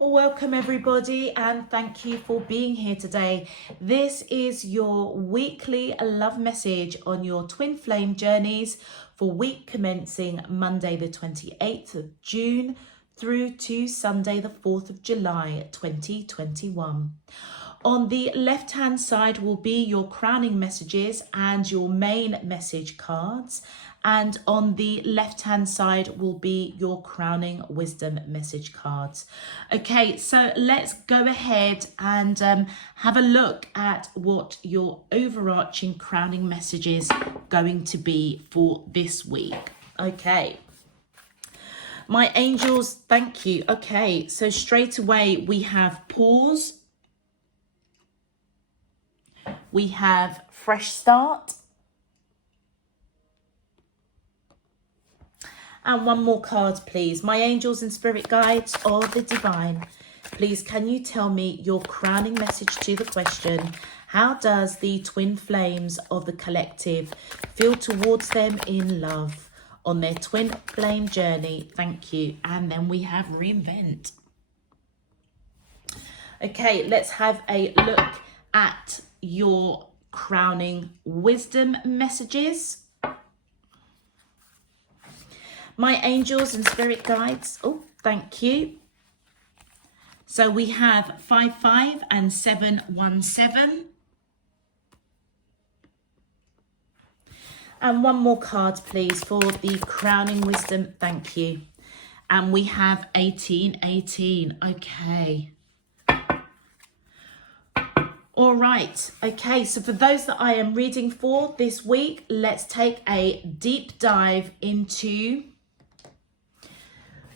Welcome everybody, and thank you for being here today. This is your weekly love message on your twin flame journeys for week commencing Monday the 28th of June through to Sunday the 4th of July 2021. On the left hand side will be your crowning messages and your main message cards. And on the left hand side will be your crowning wisdom message cards. Okay, so let's go ahead and have a look at what your overarching crowning message is going to be for this week. Okay. My angels, thank you. Okay, so straight away we have pause. We have fresh start. And one more card, please. My angels and spirit guides of the divine, please can you tell me your crowning message to the question, how does the twin flames of the collective feel towards them in love on their twin flame journey? Thank you. And then we have reinvent. Okay, let's have a look at your crowning wisdom messages. My angels and spirit guides. Oh, thank you. So we have 55 and 717. And one more card, please, for the crowning wisdom. Thank you. And we have 1818. Okay. All right. Okay. So for those that I am reading for this week, let's take a deep dive into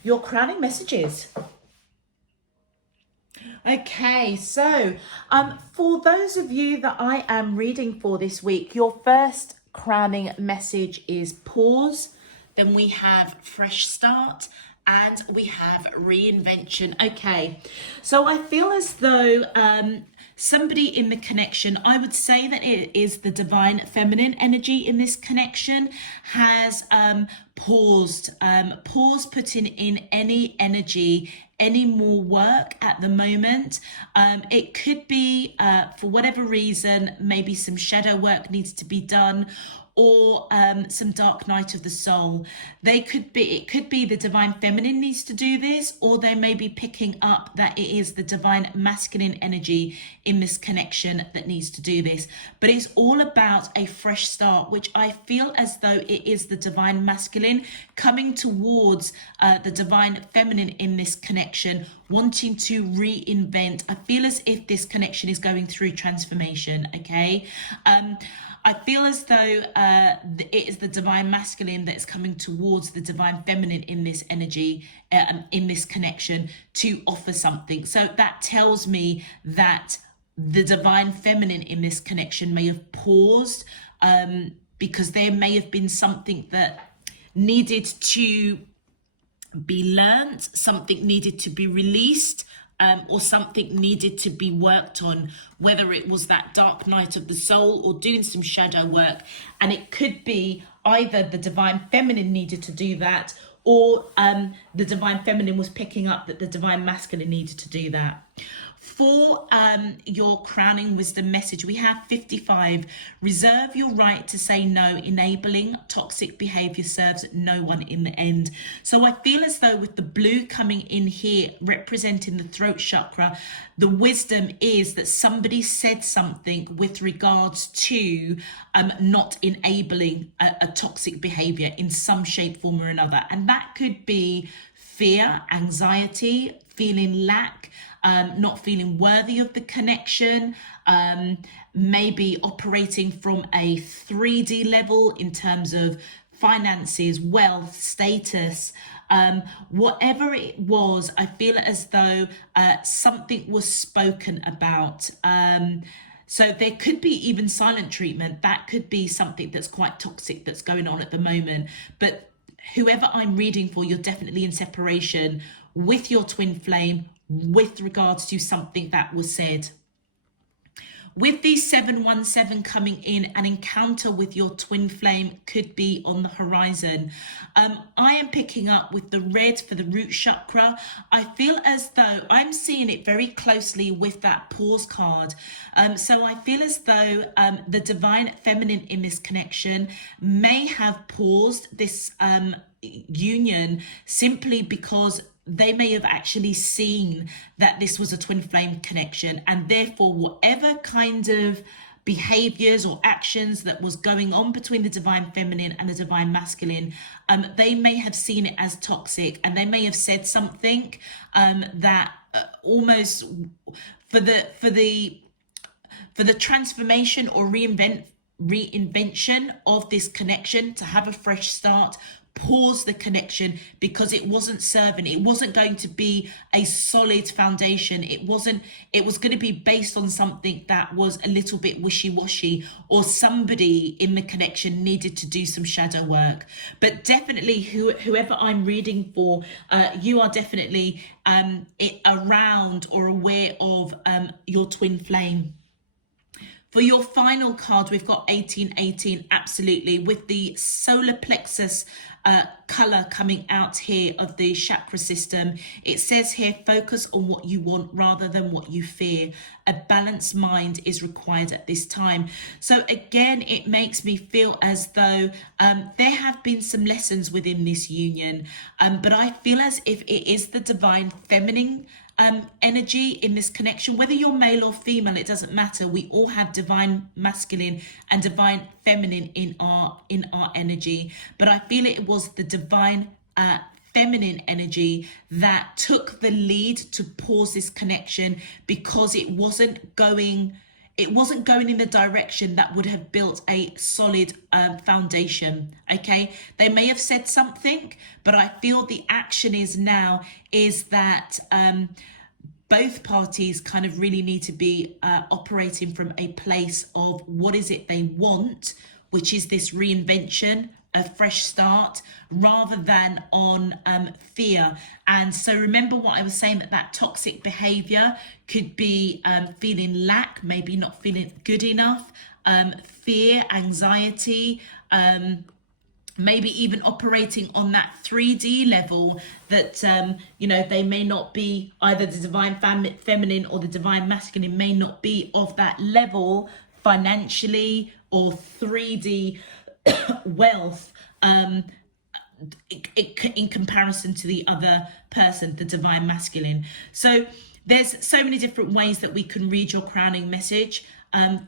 your crowning messages. Okay, so for those of you that I am reading for this week, your first crowning message is pause, then we have fresh start, and we have reinvention. Okay, so I feel as though somebody in the connection, I would say that it is the divine feminine energy in this connection, has paused putting in any energy, any more work at the moment. It could be for whatever reason, maybe some shadow work needs to be done, or some dark night of the soul. It could be the divine feminine needs to do this, or they may be picking up that it is the divine masculine energy in this connection that needs to do this. But it's all about a fresh start, which I feel as though it is the divine masculine coming towards the divine feminine in this connection, wanting to reinvent. I feel as if this connection is going through transformation. Okay. I feel as though it is the divine masculine that's coming towards the divine feminine in this energy, in this connection, to offer something. So that tells me that the divine feminine in this connection may have paused because there may have been something that needed to be learned, something needed to be released, or something needed to be worked on, whether it was that dark night of the soul or doing some shadow work. And it could be either the divine feminine needed to do that, or the divine feminine was picking up that the divine masculine needed to do that. For your crowning wisdom message, we have 55. Reserve your right to say no. Enabling toxic behavior serves no one in the end. So I feel as though with the blue coming in here, representing the throat chakra, the wisdom is that somebody said something with regards to not enabling a toxic behavior in some shape, form or another. And that could be fear, anxiety, feeling lack, not feeling worthy of the connection, maybe operating from a 3D level in terms of finances, wealth, status, whatever it was. I feel as though something was spoken about. So there could be even silent treatment. That could be something that's quite toxic that's going on at the moment. But whoever I'm reading for, you're definitely in separation with your twin flame with regards to something that was said. With the 717 coming in, an encounter with your twin flame could be on the horizon. I am picking up with the red for the root chakra. I feel as though I'm seeing it very closely with that pause card. So I feel as though the divine feminine in this connection may have paused this union simply because they may have actually seen that this was a twin flame connection, and therefore whatever kind of behaviors or actions that was going on between the divine feminine and the divine masculine, they may have seen it as toxic, and they may have said something that almost for the transformation or reinvention of this connection, to have a fresh start, pause the connection because it wasn't serving. It wasn't going to be a solid foundation. It was going to be based on something that was a little bit wishy-washy, or somebody in the connection needed to do some shadow work. But definitely whoever I'm reading for, you are definitely around or aware of your twin flame. For your final card, we've got 1818, absolutely, with the solar plexus color coming out here of the chakra system. It says here, focus on what you want rather than what you fear. A balanced mind is required at this time. So again, it makes me feel as though there have been some lessons within this union, but I feel as if it is the divine feminine energy in this connection. Whether you're male or female, it doesn't matter. We all have divine masculine and divine feminine in our energy, but I feel it was the divine feminine energy that took the lead to pause this connection because it wasn't going in the direction that would have built a solid foundation. Okay, they may have said something, but I feel the action is that both parties kind of really need to be operating from a place of what is it they want, which is this reinvention, a fresh start, rather than on fear. And so remember what I was saying, that toxic behavior could be feeling lack, maybe not feeling good enough, fear, anxiety, maybe even operating on that 3D level that, they may not be, either the divine feminine or the divine masculine may not be of that level financially or 3D wealth in comparison to the other person, the divine masculine. So there's so many different ways that we can read your crowning message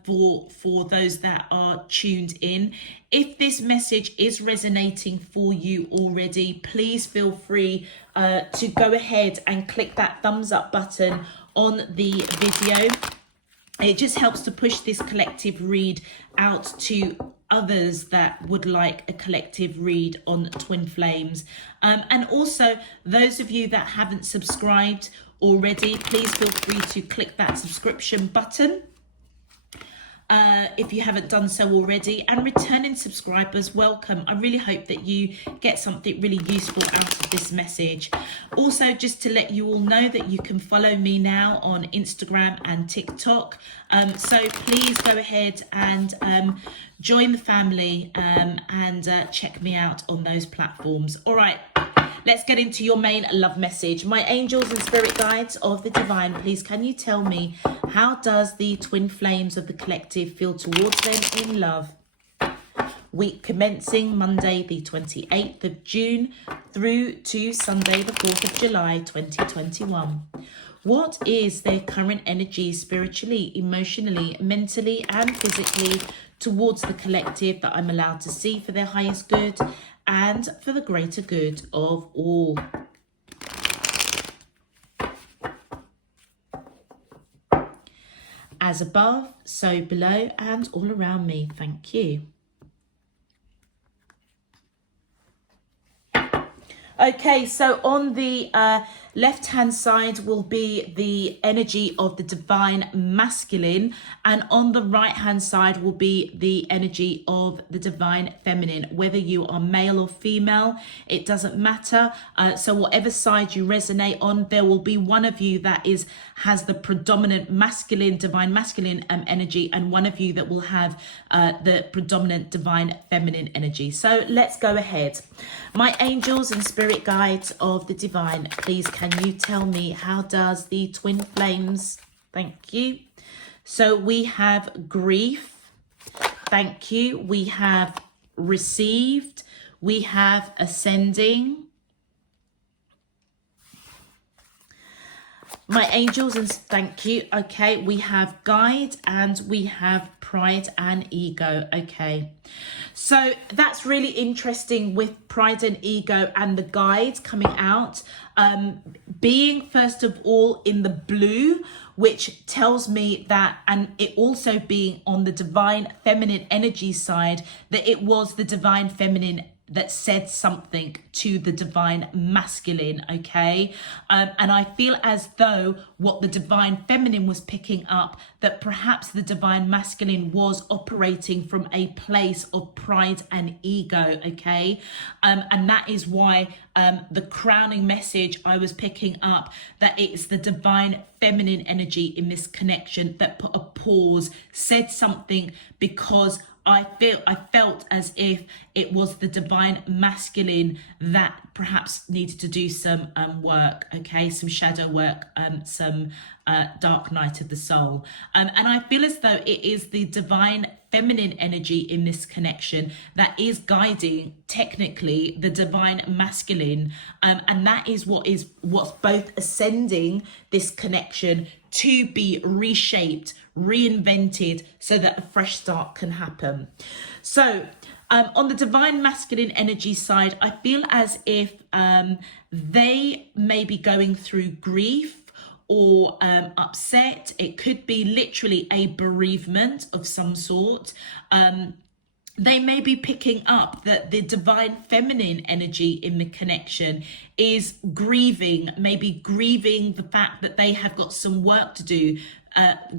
for those that are tuned in. If this message is resonating for you already, please feel free to go ahead and click that thumbs up button on the video. It just helps to push this collective read out to others that would like a collective read on twin flames. And also those of you that haven't subscribed already, please feel free to click that subscription button if you haven't done so already. And returning subscribers, welcome. I really hope that you get something really useful out of this message. Also, just to let you all know that you can follow me now on Instagram and TikTok, so please go ahead and join the family and check me out on those platforms. All right, let's get into your main love message. My angels and spirit guides of the divine, please can you tell me, how does the twin flames of the collective feel towards them in love? Week commencing Monday the 28th of June through to Sunday the 4th of July 2021. What is their current energy spiritually, emotionally, mentally and physically towards the collective that I'm allowed to see for their highest good and for the greater good of all? As above, so below and all around me. Thank you. Okay, so on the Left hand side will be the energy of the divine masculine, and on the right hand side will be the energy of the divine feminine. Whether you are male or female, it doesn't matter. So whatever side you resonate on, there will be one of you that has the predominant masculine, divine masculine energy, and one of you that will have the predominant divine feminine energy. So let's go ahead. My angels and spirit guides of the divine, please can you tell me, how does the twin flames, thank you. So we have grief, thank you. We have received, we have ascending. My angels, and thank you. Okay, we have guide and we have pride and ego. Okay, so that's really interesting with pride and ego and the guide coming out. Being first of all in the blue, which tells me that, and it also being on the divine feminine energy side, that it was the divine feminine that said something to the divine masculine, okay? And I feel as though what the divine feminine was picking up, that perhaps the divine masculine was operating from a place of pride and ego, okay? And that is why the crowning message I was picking up, that it's the divine feminine energy in this connection that put a pause, said something, because I felt as if it was the divine masculine that perhaps needed to do some work, okay, some shadow work, some dark night of the soul. And I feel as though it is the divine feminine energy in this connection that is guiding technically the divine masculine, and that is what's both ascending this connection to be reshaped, reinvented, so that a fresh start can happen. So on the divine masculine energy side, I feel as if they may be going through grief or upset. It could be literally a bereavement of some sort. They may be picking up that the divine feminine energy in the connection is grieving, maybe grieving the fact that they have got some work to do,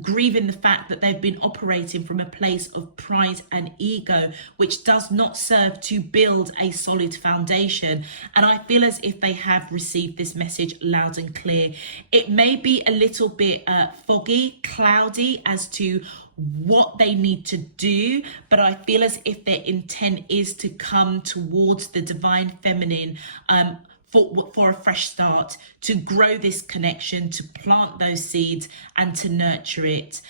grieving the fact that they've been operating from a place of pride and ego, which does not serve to build a solid foundation. And I feel as if they have received this message loud and clear. It may be a little bit foggy, cloudy as to what they need to do, but I feel as if their intent is to come towards the divine feminine for a fresh start, to grow this connection, to plant those seeds and to nurture it.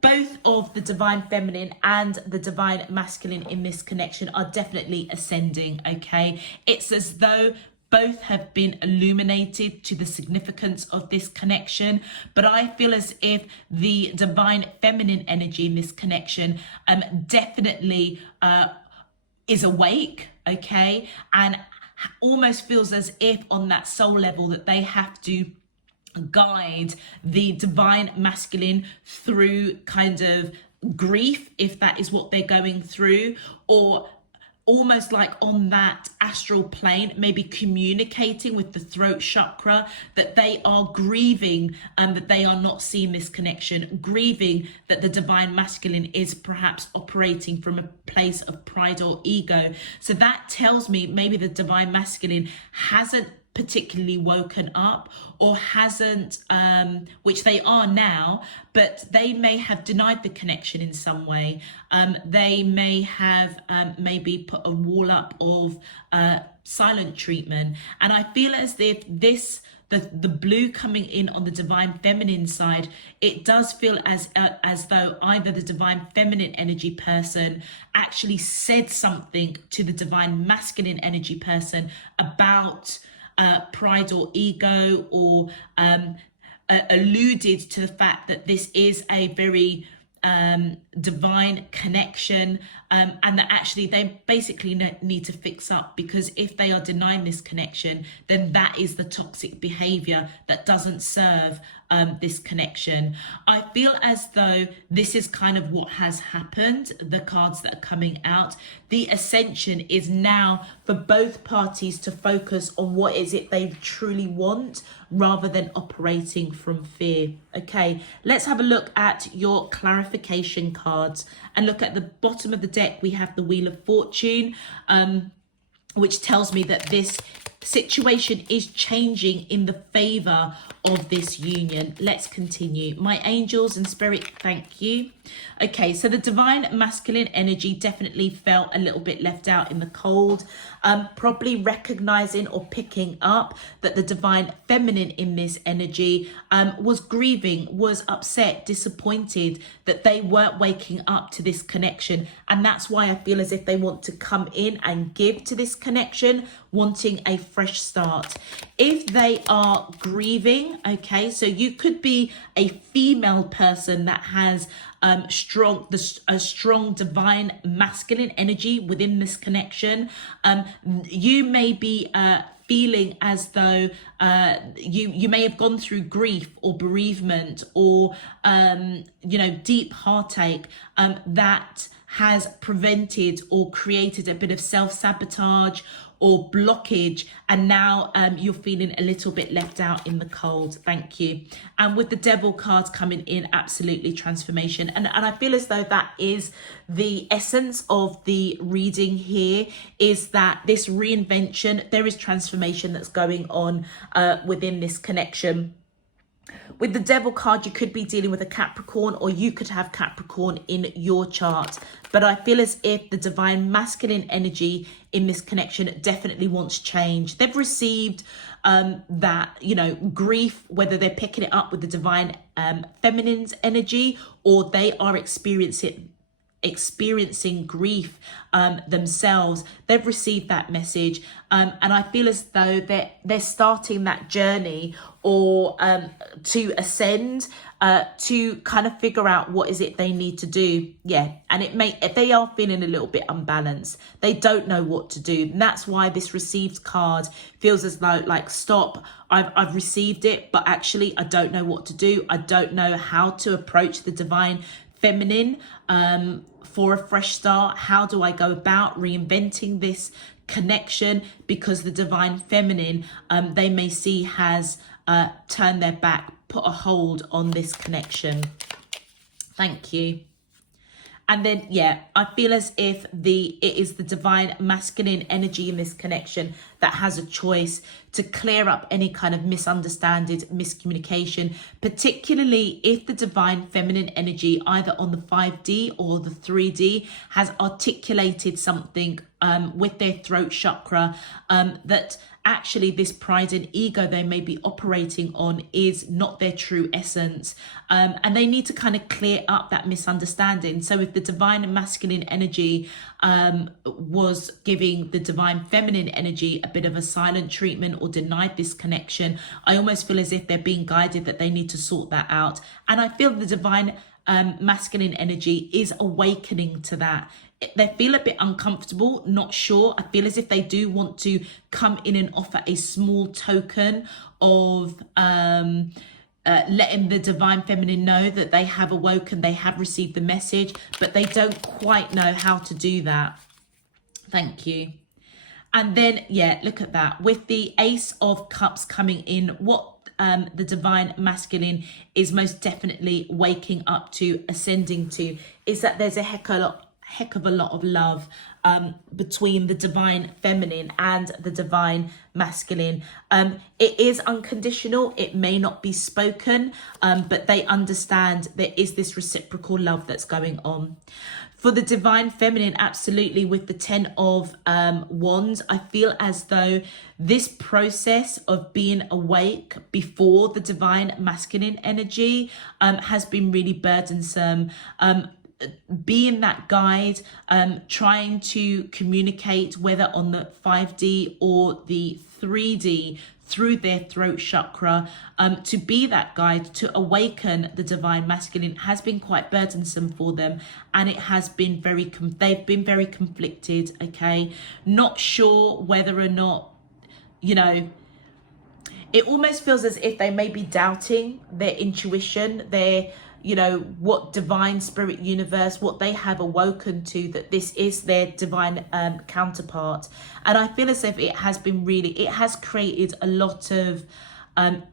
Both of the divine feminine and the divine masculine in this connection are definitely ascending, okay? It's as though both have been illuminated to the significance of this connection, but I feel as if the divine feminine energy in this connection definitely is awake, okay, and almost feels as if on that soul level that they have to guide the divine masculine through kind of grief, if that is what they're going through, or almost like on that astral plane, maybe communicating with the throat chakra, that they are grieving and that they are not seeing this connection, grieving that the divine masculine is perhaps operating from a place of pride or ego. So that tells me maybe the divine masculine hasn't particularly woken up, or hasn't, which they are now, but they may have denied the connection in some way. They may have maybe put a wall up of silent treatment. And I feel as if the blue coming in on the divine feminine side, it does feel as though either the divine feminine energy person actually said something to the divine masculine energy person about pride or ego, or alluded to the fact that this is a very divine connection, and that actually they basically need to fix up, because if they are denying this connection, then that is the toxic behavior that doesn't serve this connection. I feel as though this is kind of what has happened, the cards that are coming out. The ascension is now for both parties to focus on what is it they truly want rather than operating from fear. Okay, let's have a look at your clarification cards and look at the bottom of the deck. We have the Wheel of Fortune, which tells me that this situation is changing in the favor of this union. Let's continue. My angels and spirit, thank you. Okay, so the divine masculine energy definitely felt a little bit left out in the cold, probably recognizing or picking up that the divine feminine in this energy was grieving, was upset, disappointed that they weren't waking up to this connection. And that's why I feel as if they want to come in and give to this connection, wanting a fresh start. If they are grieving, okay, so you could be a female person that has a strong divine masculine energy within this connection. You may be feeling as though you may have gone through grief or bereavement or deep heartache that has prevented or created a bit of self-sabotage or blockage, and now you're feeling a little bit left out in the cold. Thank you. And with the devil cards coming in, absolutely transformation. And I feel as though that is the essence of the reading here, is that this reinvention, there is transformation that's going on within this connection. With the devil card, you could be dealing with a Capricorn, or you could have Capricorn in your chart. But I feel as if the divine masculine energy in this connection definitely wants change. They've received that, grief, whether they're picking it up with the divine feminine's energy, or they are experiencing grief themselves. They've received that message, and I feel as though they're starting that journey or to ascend, to kind of figure out what is it they need to do. And if they are feeling a little bit unbalanced, they don't know what to do. And that's why this received card feels as though, like, stop, I've received it, but actually I don't know what to do. I don't know how to approach the divine feminine for a fresh start. How do I go about reinventing this connection? Because the divine feminine, they may see has turned their back, put a hold on this connection. Thank you. And then, I feel as if it is the divine masculine energy in this connection that has a choice to clear up any kind of misunderstanding, miscommunication, particularly if the divine feminine energy, either on the 5D or the 3D, has articulated something with their throat chakra that actually this pride and ego they may be operating on is not their true essence, and they need to kind of clear up that misunderstanding. So if the divine masculine energy was giving the divine feminine energy a bit of a silent treatment or denied this connection, I almost feel as if they're being guided that they need to sort that out. And I feel the divine masculine energy is awakening to that. They feel a bit uncomfortable, not sure. I feel as if they do want to come in and offer a small token of letting the divine feminine know that they have awoken, they have received the message, but they don't quite know how to do that. Thank you. And then, look at that. With the Ace of Cups coming in, what the divine masculine is most definitely waking up to, ascending to, is that there's a heck of a lot of love between the divine feminine and the divine masculine. It is unconditional. It may not be spoken, but they understand there is this reciprocal love that's going on. For the divine feminine, absolutely, with the 10 of Wands, I feel as though this process of being awake before the divine masculine energy has been really burdensome. Being that guide, trying to communicate, whether on the 5D or the 3D, through their throat chakra, to be that guide, to awaken the divine masculine, has been quite burdensome for them, and it has been they've been very conflicted. Okay, not sure whether or not, it almost feels as if they may be doubting their intuition, their, you know, what divine spirit universe, what they have awoken to, that this is their divine counterpart. And I feel as if it has created a lot of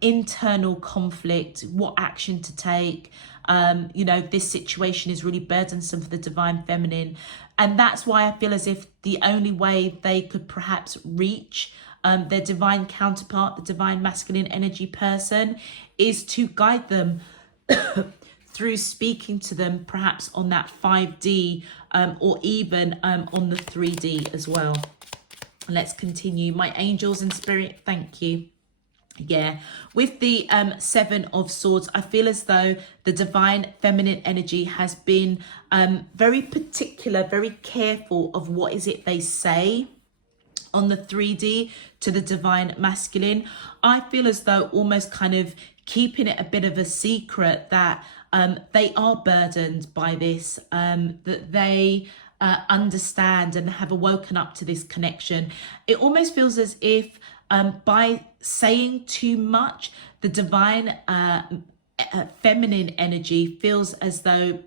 internal conflict, what action to take. You know, this situation is really burdensome for the divine feminine. And that's why I feel as if the only way they could perhaps reach their divine counterpart, the divine masculine energy person, is to guide them through speaking to them perhaps on that 5D or even on the 3D as well. Let's continue. My angels and spirit, thank you. Yeah, with the 7 of Swords, I feel as though the divine feminine energy has been very particular, very careful of what is it they say on the 3D to the divine masculine. I feel as though almost kind of keeping it a bit of a secret that they are burdened by this, that they understand and have awoken up to this connection. It almost feels as if by saying too much, the divine feminine energy feels as though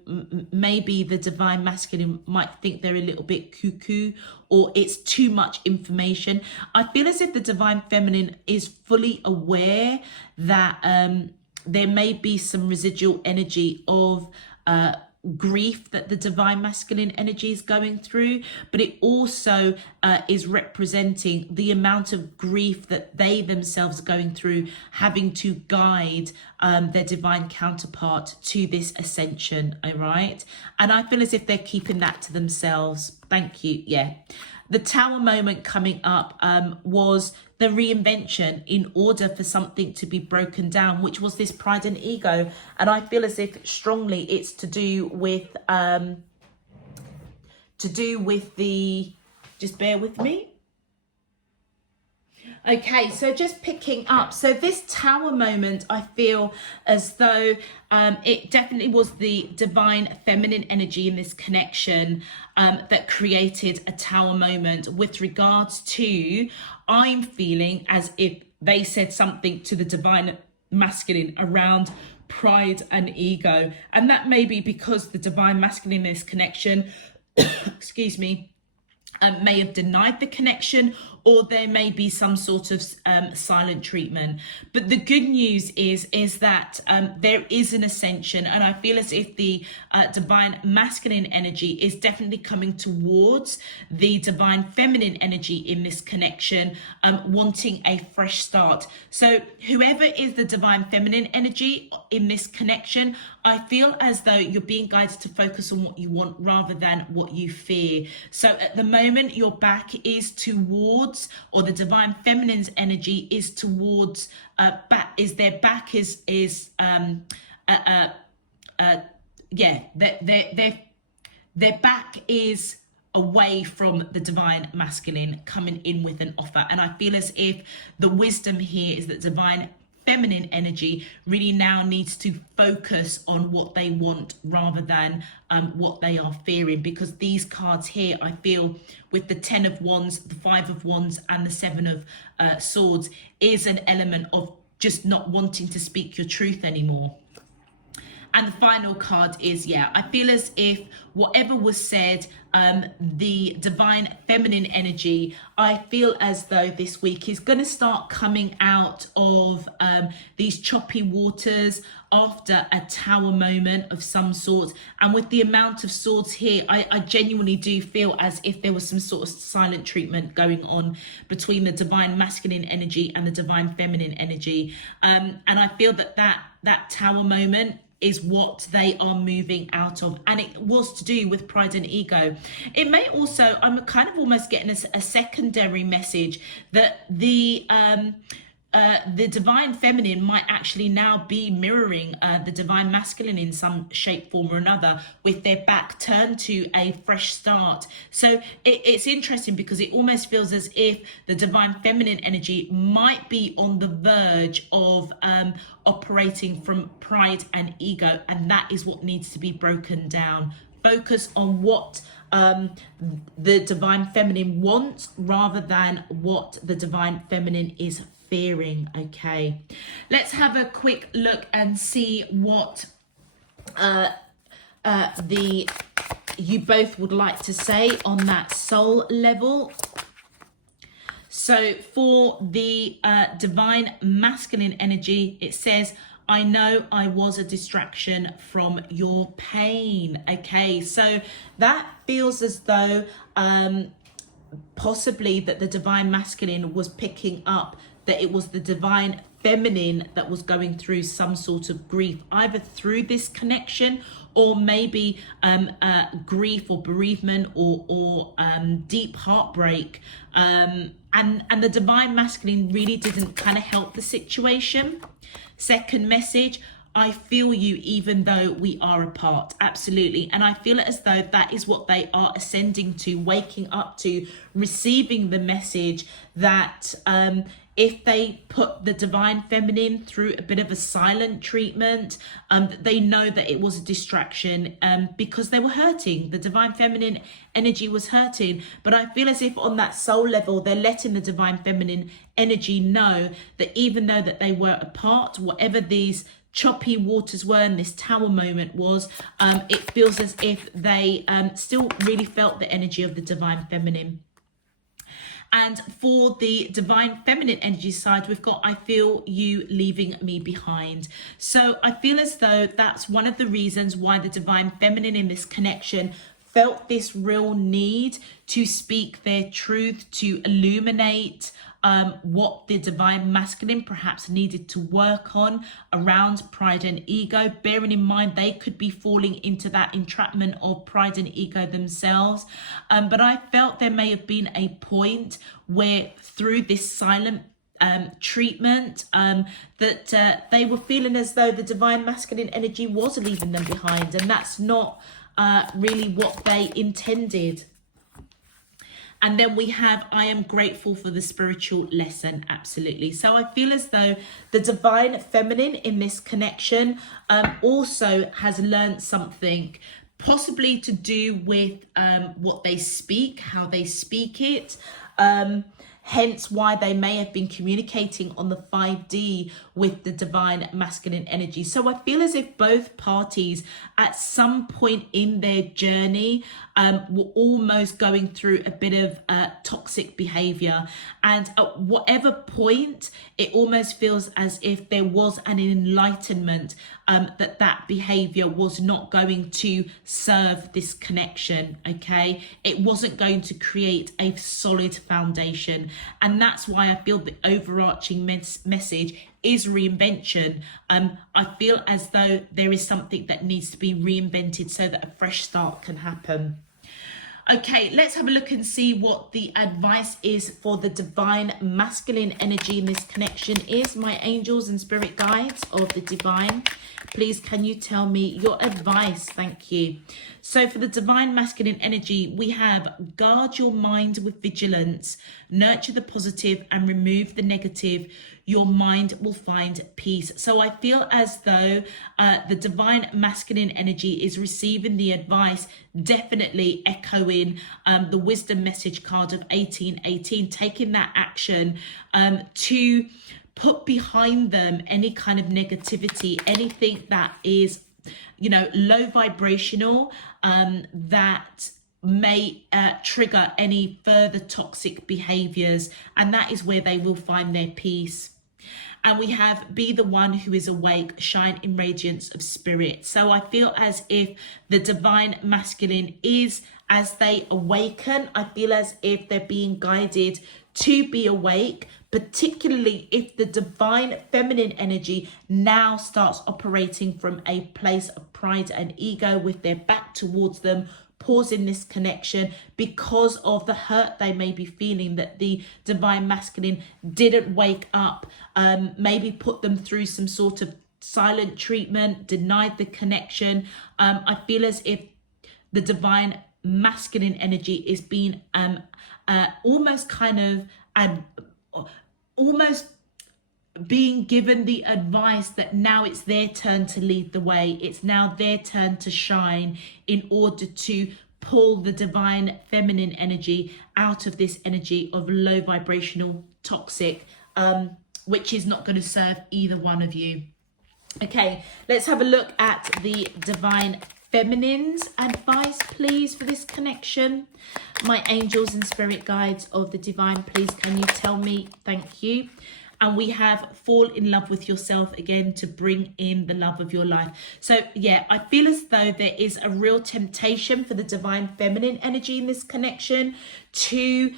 maybe the divine masculine might think they're a little bit cuckoo, or it's too much information. I feel as if the divine feminine is fully aware that there may be some residual energy of grief that the divine masculine energy is going through, but it also is representing the amount of grief that they themselves are going through, having to guide their divine counterpart to this ascension. All right, and I feel as if they're keeping that to themselves. Thank you. Yeah, the Tower moment coming up was the reinvention in order for something to be broken down, which was this pride and ego. And I feel as if strongly it's to do with the, just bear with me. Okay, so just picking up, so this Tower moment, I feel as though it definitely was the divine feminine energy in this connection that created a Tower moment with regards to, I'm feeling as if they said something to the divine masculine around pride and ego. And that may be because the divine masculine in this connection, excuse me, may have denied the connection, or there may be some sort of silent treatment. But the good news is that there is an ascension, and I feel as if the divine masculine energy is definitely coming towards the divine feminine energy in this connection, wanting a fresh start. So whoever is the divine feminine energy in this connection, I feel as though you're being guided to focus on what you want rather than what you fear. So at the moment, your back is towards, or the divine feminine's energy is towards their back is away from the divine masculine coming in with an offer. And I feel as if the wisdom here is that divine feminine energy really now needs to focus on what they want rather than what they are fearing, because these cards here, I feel with the 10 of Wands, the 5 of Wands and the 7 of Swords, is an element of just not wanting to speak your truth anymore. And the final card is, yeah, I feel as if whatever was said, the divine feminine energy, I feel as though this week is going to start coming out of these choppy waters after a Tower moment of some sort. And with the amount of swords here, I genuinely do feel as if there was some sort of silent treatment going on between the divine masculine energy and the divine feminine energy. And I feel that Tower moment is what they are moving out of, and it was to do with pride and ego. It may also, I'm kind of almost getting a secondary message that the divine feminine might actually now be mirroring the divine masculine in some shape, form or another, with their back turned to a fresh start. So it's interesting because it almost feels as if the divine feminine energy might be on the verge of operating from pride and ego, and that is what needs to be broken down. Focus on what the divine feminine wants rather than what the divine feminine is interfering. Okay, let's have a quick look and see what you both would like to say on that soul level. So for the divine masculine energy, it says, I know I was a distraction from your pain. Okay, so that feels as though possibly that the divine masculine was picking up that it was the divine feminine that was going through some sort of grief, either through this connection or maybe grief or bereavement or deep heartbreak, and the divine masculine really didn't kind of help the situation. Second message, I feel you even though we are apart. Absolutely. And I feel as though that is what they are ascending to, waking up to, receiving the message that if they put the divine feminine through a bit of a silent treatment, they know that it was a distraction because they were hurting. The divine feminine energy was hurting. But I feel as if on that soul level, they're letting the divine feminine energy know that even though that they were apart, whatever these choppy waters were and this tower moment was, it feels as if they still really felt the energy of the divine feminine. And for the divine feminine energy side, we've got, I feel you leaving me behind. So I feel as though that's one of the reasons why the divine feminine in this connection felt this real need to speak their truth, to illuminate what the divine masculine perhaps needed to work on around pride and ego, bearing in mind they could be falling into that entrapment of pride and ego themselves. But I felt there may have been a point where through this silent treatment that they were feeling as though the divine masculine energy was leaving them behind, and that's not really what they intended. And then we have, I am grateful for the spiritual lesson. Absolutely. So I feel as though the divine feminine in this connection also has learned something, possibly to do with what they speak, how they speak it. Hence why they may have been communicating on the 5D with the divine masculine energy. So I feel as if both parties at some point in their journey were almost going through a bit of toxic behavior. And at whatever point, it almost feels as if there was an enlightenment that behavior was not going to serve this connection, okay? It wasn't going to create a solid foundation. And that's why I feel the overarching message is reinvention. I feel as though there is something that needs to be reinvented so that a fresh start can happen. Okay, let's have a look and see what the advice is for the divine masculine energy in this connection is. My angels and spirit guides of the divine, please can you tell me your advice? Thank you. So for the divine masculine energy, we have guard your mind with vigilance, nurture the positive and remove the negative. Your mind will find peace. So I feel as though the divine masculine energy is receiving the advice, definitely echoing the wisdom message card of 1818, taking that action to put behind them any kind of negativity, anything that is, low vibrational, that may trigger any further toxic behaviors, and that is where they will find their peace. And we have be the one who is awake, shine in radiance of spirit. So I feel as if the divine masculine is, as they awaken, I feel as if they're being guided to be awake, particularly if the divine feminine energy now starts operating from a place of pride and ego with their back towards them, pausing this connection because of the hurt they may be feeling that the divine masculine didn't wake up, maybe put them through some sort of silent treatment, denied the connection. I feel as if the divine masculine energy is being almost being given the advice that now it's their turn to lead the way. It's now their turn to shine in order to pull the divine feminine energy out of this energy of low vibrational toxic which is not going to serve either one of you. Okay, let's have a look at the divine feminine's advice, please, for this connection. My angels and spirit guides of the divine, please, can you tell me? Thank you. And we have fall in love with yourself again to bring in the love of your life. So yeah, I feel as though there is a real temptation for the divine feminine energy in this connection to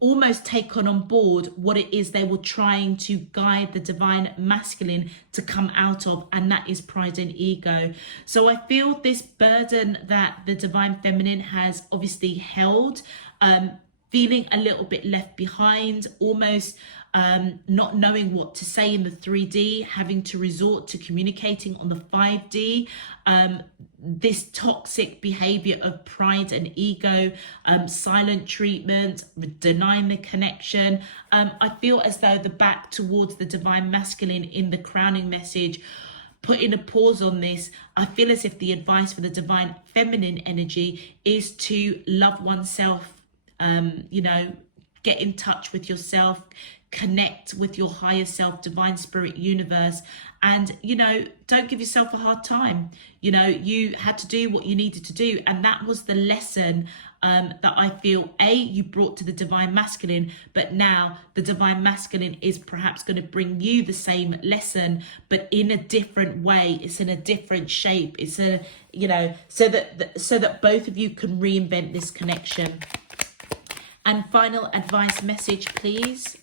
almost take on board what it is they were trying to guide the divine masculine to come out of, and that is pride and ego. So I feel this burden that the divine feminine has obviously held, feeling a little bit left behind, almost not knowing what to say in the 3D, having to resort to communicating on the 5D, this toxic behavior of pride and ego, silent treatment, denying the connection. I feel as though the back towards the divine masculine in the crowning message, putting a pause on this. I feel as if the advice for the divine feminine energy is to love oneself, you know, get in touch with yourself, connect with your higher self, divine spirit, universe, and, you know, don't give yourself a hard time. You know, you had to do what you needed to do, and that was the lesson that I feel you brought to the divine masculine, but now the divine masculine is perhaps going to bring you the same lesson, but in a different way. It's in a different shape. It's a, you know, so that both of you can reinvent this connection. And final advice message, please.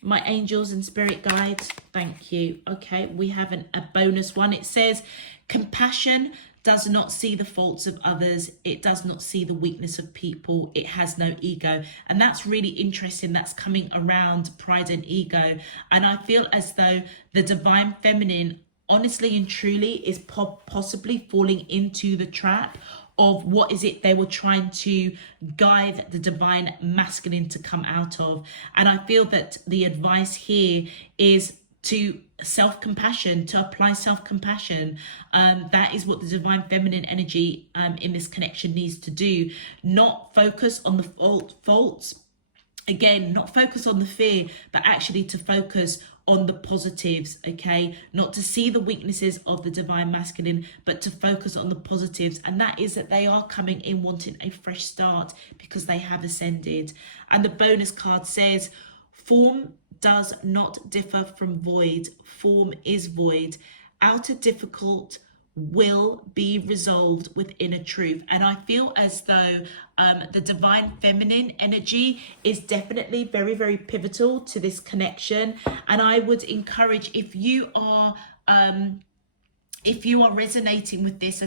My angels and spirit guides, thank you. Okay, we have a bonus one. It says, compassion does not see the faults of others. It does not see the weakness of people. It has no ego. And that's really interesting. That's coming around pride and ego. And I feel as though the divine feminine, honestly and truly, is possibly falling into the trap of what is it they were trying to guide the divine masculine to come out of. And I feel that the advice here is to self-compassion, to apply self-compassion. That is what the divine feminine energy in this connection needs to do. Not focus on the faults. Again, not focus on the fear, but actually to focus on the positives, okay? Not to see the weaknesses of the divine masculine, but to focus on the positives. And that is that they are coming in wanting a fresh start because they have ascended. And the bonus card says, form does not differ from void. Form is void. Outer difficult will be resolved within a truth. And I feel as though the divine feminine energy is definitely very, very pivotal to this connection. And I would encourage, if you are resonating with this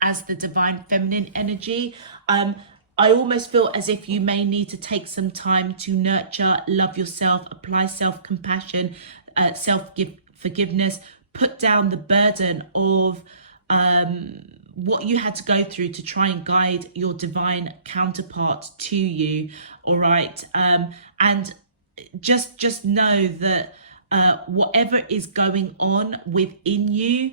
as the divine feminine energy, I almost feel as if you may need to take some time to nurture, love yourself, apply self-compassion, self-forgiveness, put down the burden of what you had to go through to try and guide your divine counterpart to you. All right. And just know that whatever is going on within you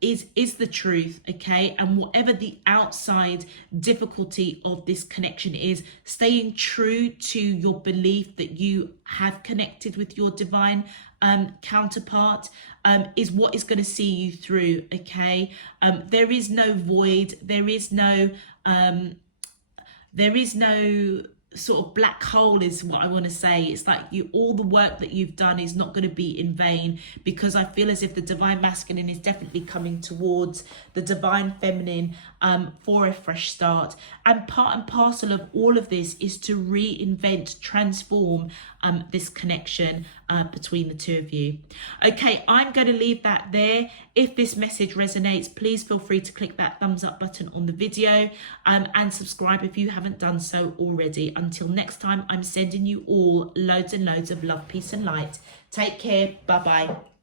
is the truth, okay? And whatever the outside difficulty of this connection is, staying true to your belief that you have connected with your divine counterpart is what is going to see you through, okay? There is no void, there is no sort of black hole is what I want to say. It's like all the work that you've done is not going to be in vain, because I feel as if the divine masculine is definitely coming towards the divine feminine for a fresh start. And part and parcel of all of this is to reinvent, transform this connection between the two of you. Okay, I'm going to leave that there. If this message resonates, please feel free to click that thumbs up button on the video and subscribe if you haven't done so already. Until next time, I'm sending you all loads and loads of love, peace and light. Take care. Bye-bye.